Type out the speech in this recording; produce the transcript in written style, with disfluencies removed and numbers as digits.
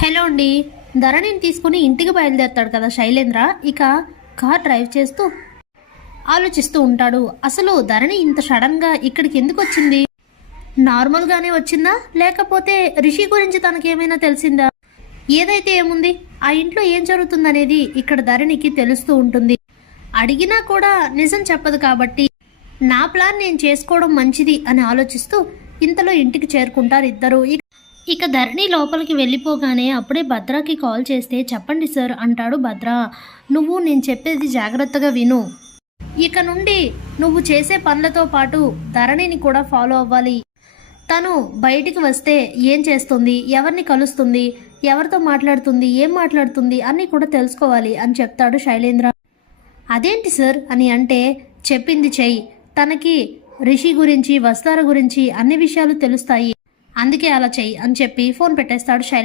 Hello అండి. ధరణిని తీసుకుని ఇంటికి బయలుదేరతాడు కదా శైలేంద్ర. ఇక కార్ డ్రైవ్ చేస్తూ ఆలోచిస్తూ ఉంటాడు. అసలు ధరణి ఇంత సడన్గా ఇక్కడికి ఎందుకు వచ్చింది? నార్మల్గానే వచ్చిందా, లేకపోతే రిషి గురించి తనకేమైనా తెలిసిందా? ఏదైతే ఏముంది, ఆ ఇంట్లో ఏం జరుగుతుందనేది ఇక్కడ ధరణికి తెలుస్తూ ఉంటుంది. అడిగినా కూడా నిజం చెప్పదు కాబట్టి నా ప్లాన్ నేను చేసుకోవడం మంచిది అని ఆలోచిస్తూ ఇంతలో ఇంటికి చేరుకుంటారు ఇద్దరు. ఇక ధరణి లోపలికి వెళ్ళిపోగానే అప్పుడే భద్రాకి కాల్ చేస్తే, చెప్పండి సార్ అంటాడు భద్ర. నువ్వు నేను చెప్పేది జాగ్రత్తగా విను. ఇక నుండి నువ్వు చేసే పనులతో పాటు ధరణిని కూడా ఫాలో అవ్వాలి. తను బయటికి వస్తే ఏం చేస్తుంది, ఎవరిని కలుస్తుంది, ఎవరితో మాట్లాడుతుంది, ఏం మాట్లాడుతుంది అన్నీ కూడా తెలుసుకోవాలి అని చెప్తాడు శైలేంద్ర. అదేంటి సార్ అని అంటే, చెప్పింది చెయ్యి. తనకి రిషి గురించి, వస్తార గురించి అన్ని విషయాలు తెలుస్తాయి, అందుకే అలా చెయ్యి అని చెప్పి ఫోన్ పెట్టేస్తాడు శైలేంద్ర.